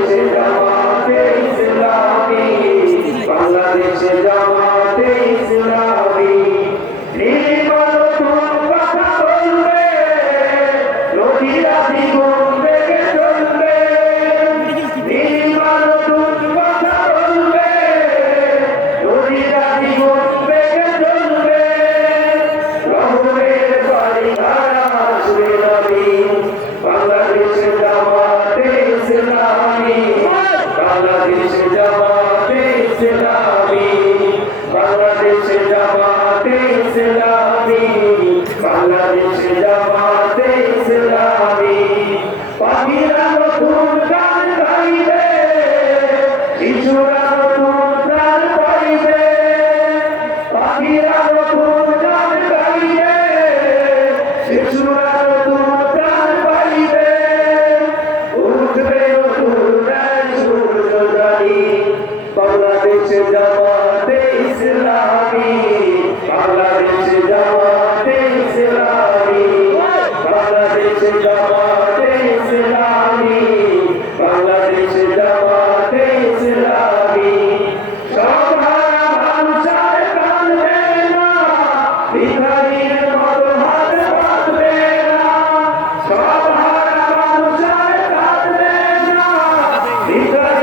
seja এই সময় vida